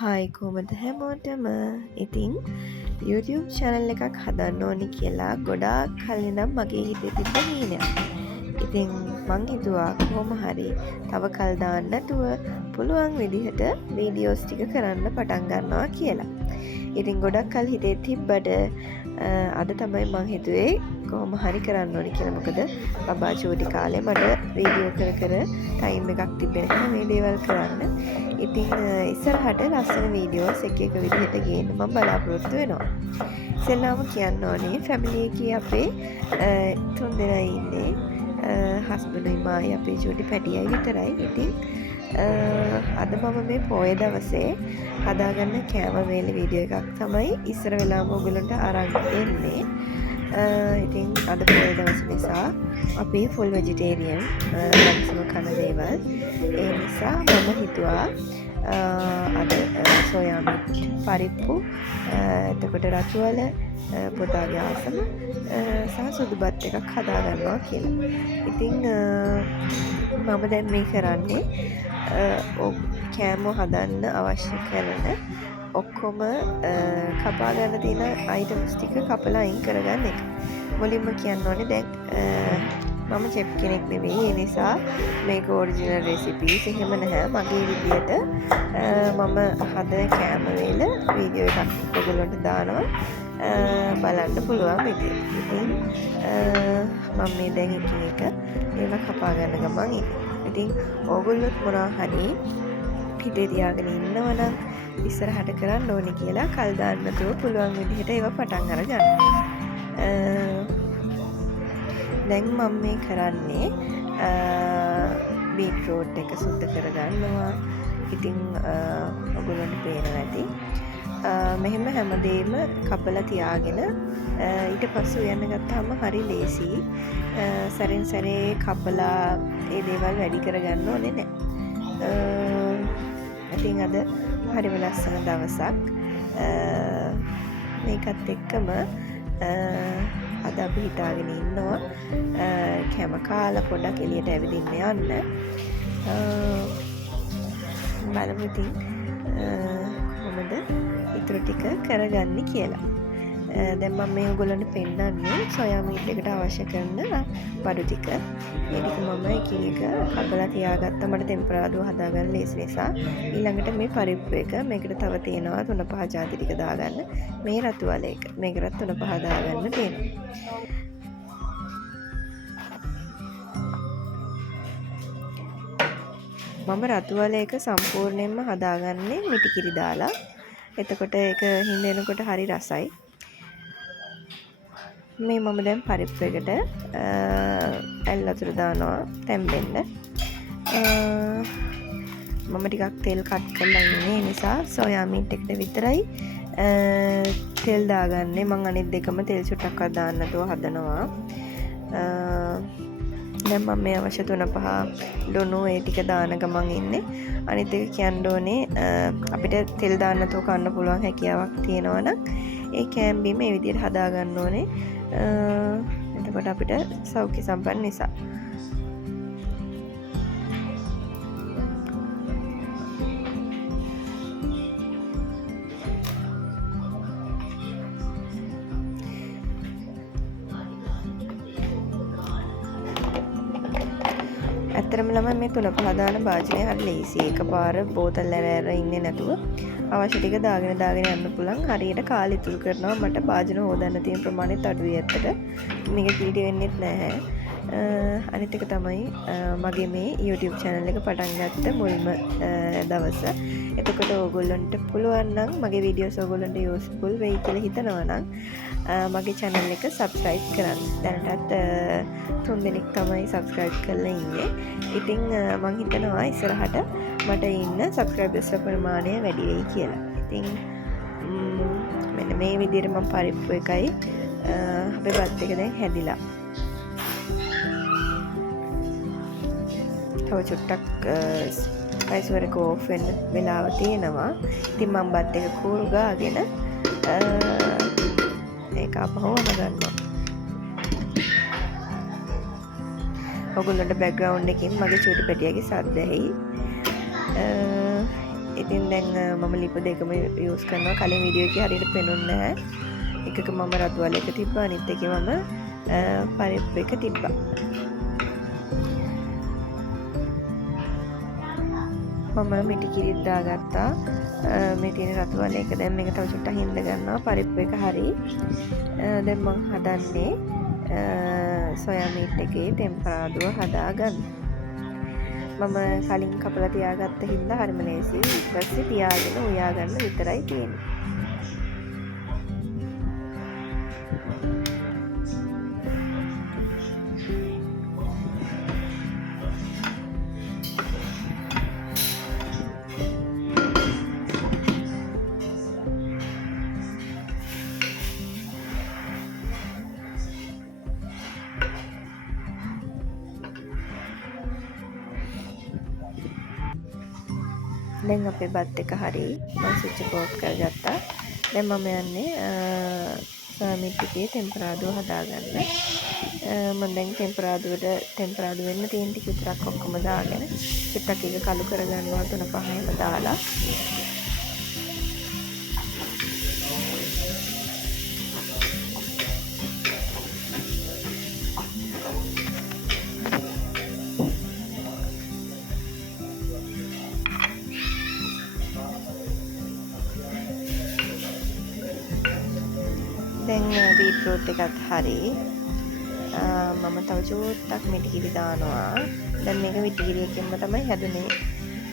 Hi කොහොමද හැමෝටම. ඉතින් YouTube channel එකක් හදන්න ඕනි කියලා ගොඩාක් කල් ඉඳන් මගේ හිතේ තිබ්බ හීනයක්. ඉතින් මං හිතුවා කොහොම හරි තව කල් දාන්න නැතුව පුළුවන් විදිහට වීඩියෝස් ටික කරන්න පටන් ගන්නවා කියලා. ඉතින් ගොඩක් කල් හිතේ තිබ්බට අද තමයි මං හිතුවේ කොහොම හරි කරන්න ඕනි කියලා. මොකද බබා චූටි කාලේ මට වීඩියෝ කර කර ටයිම් එකක් තිබෙන්නේ නැහැ මේ දේවල් කරන්න. ඉතින් ඉස්සරහට ලස්සන වීඩියෝස් එක විදිහට ගේන්න මම බලාපොරොත්තු වෙනවා. ඉස්සෙල්ලාම කියන්න ඕනේ ෆැමිලි එකේ අපේ 3 දෙනා ඉන්නේ. හස්බන්ඩ්යි මායි අපේ චූටි පැටියයි විතරයි. ඉතින් අද මම මේ පොය දවසේ හදාගන්න කෑම වේල වීඩියෝ එකක් තමයි ඉස්සර වෙලාම ඔයගලන්ට අරන් එන්නේ. ඉතින් අද පොය දවස නිසා අපි ෆුල් වෙජිටේරියන් ලක්ෂණ කන දේවල්. ඒ නිසා මම හිතුවා අද සෝයා මිට් පරිප්පු එතකොට රතුවල පොතාගේ ආසම සහ සුදු බත් එකක් හදාගන්නවා කියලා. ඉතින් මම දැන් මේ කරන්නේ කෑම හදන්න අවශ්‍ය කරන ඔක්කොම කපා ගන්න තියෙන අයිටම්ස් ටික කපලා අයින් කරගන්න එක. මුලින්ම කියන්න ඕනේ දැන් මම චෙෆ් කෙනෙක් නෙවෙයි. ඒ නිසා මේක ඔරිජිනල් රෙසිපීස් එහෙම නැහැ. මගේ විදියට මම හදන කෑම වේල වීඩියෝ එකක් ඔයගොල්ලන්ට දානවා. බලන්න පුළුවන් විදියට. ඉතින් මම මේ දැන් එකින් එක ඒවා කපා ගන්න ගමන් ඉතින් ඕගොල්ලොත් මොනවා හරි හිතේ තියාගෙන ඉන්නවනම් ඉස්සරහට කරන්න ඕනේ කියලා කල් දාන්න නැතුව පුළුවන් විදිහට ඒවා පටන් අරගන්න. දැන් මම මේ කරන්නේ බීට්‍රූට් එක සුද්ධ කරගන්නවා. ඉතින් ඔයගොල්ලන්ට පේනවා ඇති. මෙහෙම හැමදේම කපලා තියාගෙන ඊට පස්සේ උයන්න ගත්තාම හරි ලේසි. සරින් සරේ කපලා ඒ දේවල් වැඩි කරගන්න ඕනේ නැහැ. ඉතින් අද හරිම ලස්සන දවසක්. මේකත් එක්කම අද අපි හිතාගෙන ඉන්නවා කැම කාලා පොඩක් එළියට ඇවිදින්න යන්න. බලමු ඉතින් කොහොමද ඉතුරු ටික කරගන්නේ කියලා. දැන් මම මේ ඔයගොල්ලන්ට පෙන්නන්නේ සොයා මීට් එකට අවශ්‍ය කරන බඩු ටික. මේ ටික මම එකින් එක කපලා තියාගත්තා. මට ටෙම්පරාදුව හදාගන්න ලේසි නිසා. ඊළඟට මේ පරිප්පු එක මේකට තව තියෙනවා 3-5 ಜಾති ටික දාගන්න. මේ රතු වල එක මේකට 3-5 දාගන්න තියෙනවා. මම රතු වල එක සම්පූර්ණයෙන්ම හදාගන්නේ මිටි කිරි දාලා. එතකොට ඒක හින්දෙනකොට හරි රසයි. මේ මම දැන් පරිප්පු එකට ඇල් වතුර දානවා තැම්බෙන්න. මම ටිකක් තෙල් කට් කරලා ඉන්නේ. ඒ නිසා සෝයා මීට් එකට විතරයි තෙල් දාගන්නේ. මම අනිත් දෙකම තෙල් චුට්ටක්වත් දාන්න නැතුව හදනවා. දැන් මම මේ අවශ්‍ය 3-5 ලුණු ඒ ටික දාන ගමන් ඉන්නේ. අනිත් එක කියන්න ඕනේ අපිට තෙල් දාන්න නැතුව කන්න පුළුවන් හැකියාවක් තියෙනවා නම් ඒ කෑම මේ විදිහට හදා ගන්න ඕනේ. එතකොට අපිට සෞඛ්‍ය සම්පන්න නිසා. ඇත්තරම ළමයි මේ 3-5 දාන භාජනය හරි ලේසි. එකපාර බෝතල් ඇර ඉන්නේ නැතුව අවශ්‍ය ටික දාගෙන යන්න පුළුවන්. හරියට කාලෙ ඉතුරු කරනවා. මට භාජන හොදන්න තියෙන ප්‍රමාණයත් අඩුයි ඇත්තට. මේක කීටි වෙන්නෙත් නැහැ. අනිත් එක තමයි මගේ මේ YouTube channel එක පටන් ගත්ත මුල්ම දවස. එතකොට ඕගොල්ලන්ට පුළුවන් නම් මගේ වීඩියෝස් ඕගොල්ලන්ට යූස්ෆුල් වෙයි කියලා හිතනවා නම් මගේ channel එක subscribe කරන්න. දැනටත් 3 දෙනෙක් තමයි subscribe කරලා ඉන්නේ. ඉතින් මං හිතනවා ඉස්සරහට මට ඉන්න subscribers ප්‍රමාණය වැඩි වෙයි කියලා. ඉතින් මෙන්න මේ විදිහට මම පරිප්පු එකයි අපේ බත් එක දැන් හැදිලා. තව චුට්ටක් ස්පයිස් එක ඕෆ් වෙන්න වෙලාව තියෙනවා. ඉතින් මම බත් එක කූරු ගාගෙන ඒක අපහුව ගන්නවා. ඔයගොල්ලන්ට බෑග්ග්‍රවුන්ඩ් එකකින් මගේ චූටි පැටියාගේ සද්ද ඇහි. ඉතින් දැන් මම ලිප දෙකම යූස් කරනවා. කලින් වීඩියෝ එකේ හරියට පෙනුන්නේ නැහැ. එකක මම රතු වල එක තිබ්බා, අනිත් එකේ මම පරිප්පු එක තිබ්බා. මම මිටි කිරිත් දාගත්තා. මේ තියෙන රතු වල එක. දැන් මේක තව චුට්ටක් හින්ද ගන්නවා. පරිප්පු එක හරි. දැන් මම හදන්නේ සොයා මීට් එකේ ටෙම්පරාදුව හදාගන්න. මම කලින් කපලා තියාගත්ත හින්දා හරිම ලේසියි. ඊට පස්සේ තියාගෙන උයා ගන්න විතරයි තියෙන්නේ. දැන් අපේ බත් එක හරි මම ස්විච් එක ඕෆ් කරගත්තා. දැන් මම යන්නේ සොයා මීට් එකේ ටෙම්පරාදුව හදාගන්න. මම දැන් ටෙම්පරාදුව වෙන්න තියෙන ටික විතරක් ඔක්කොම දාගෙන චුට්ටක් එක කළු කරගන්නවා 3-5 එහෙම දාලා. දැන් බීට්රූට් එකත් හරි. මම තව චූට්ටක් මිටිකිරි දානවා. දැන් මේක මිටිකිරියකින්ම තමයි හැදුනේ.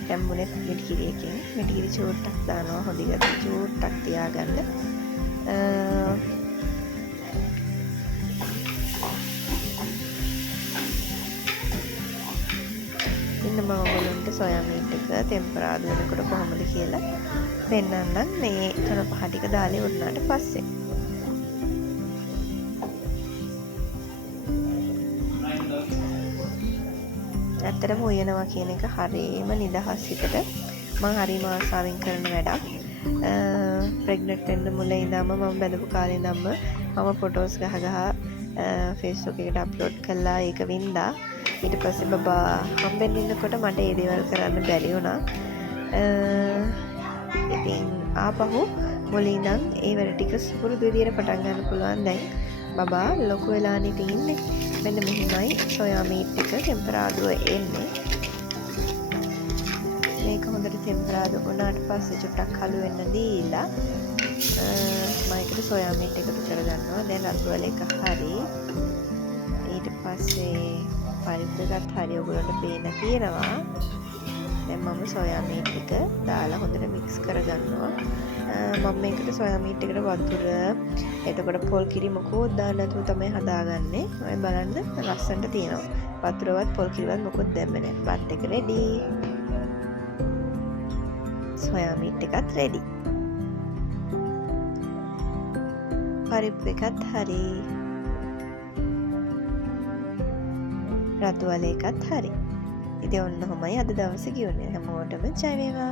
දැම්මුනේ මිටිකිරියකින්. මිටිකිරි චූට්ටක් දානවා. හොඳින් චූට්ටක් තියාගන්න. ඉන්න මම ඔයගොල්ලන්ට සොයා මීට් එක ටෙම්පරාදු වෙනකොට කොහොමද කියලා පෙන්නන්නම්. මේ 3-5 ටික දාලා ඉවරනාට පස්සේ. ඇත්තටම උයනවා කියන එක හරියම නිදහස් හිතට මම හරිම ආසාවෙන් කරන වැඩක්. ප්‍රෙග්නන්ට් වෙන්න මුල ඉඳන්ම මම බැඳපු කාලේ ඉඳන්ම මම ෆොටෝස් ගහ Facebook එකට අප්ලෝඩ් කළා. ඒක වින්දා. ඊට පස්සේ බබා හම්බෙන්න ඉන්නකොට මට ඒ දේවල් කරන්න බැරි වුණා. ඉතින් ආපහු මුලින් ඉඳන් ඒ වැඩ ටික පුරුදු විදියට පටන් ගන්න පුළුවන්. දැන් බබා ලොකු වෙලානේ තින්නේ. මෙන්න මෙහිමයි සොයා මීට් එක ටෙම්පරාදුව එන්නේ. මේක හොඳට ටෙම්පරාදු වුණාට පස්සේ චුට්ටක් කළු වෙන්න දීලා මම ඒකට සොයා මීට් එකතු කරගන්නවා. දැන් රතු වල එක හරි. ඊට පස්සේ පරිප්පු එකත් හරි ඔයගොල්ලන්ට පේන තියෙනවා. දැන් මම සොයා මීට් එක දාලා හොඳට මික්ස් කරගන්නවා. මම මේකට සොයා මීට් එකට වතුර, එතකොට පොල් කිරි මොකෝත් දාන්න නැතුව තමයි හදාගන්නේ. ඔය බලන්න ලස්සනට තියෙනවා. වතුරවත් පොල් කිරිවත් මොකොත් දැම්මේ නැහැ. බත් එක රෙඩි. සොයා මීට් එකත් රෙඩි. පරිප්පු එකත් හරි. රතු වල එකත් හරි. ඉතින් ඔන්න ඔහොමයි අද දවසේ ගියුනේ. හැමෝටම ජය වේවා.